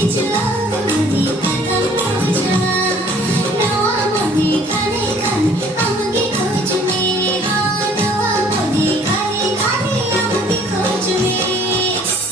Hãy subscribe cho kênh Ghiền Mì Gõ để không bỏ lỡ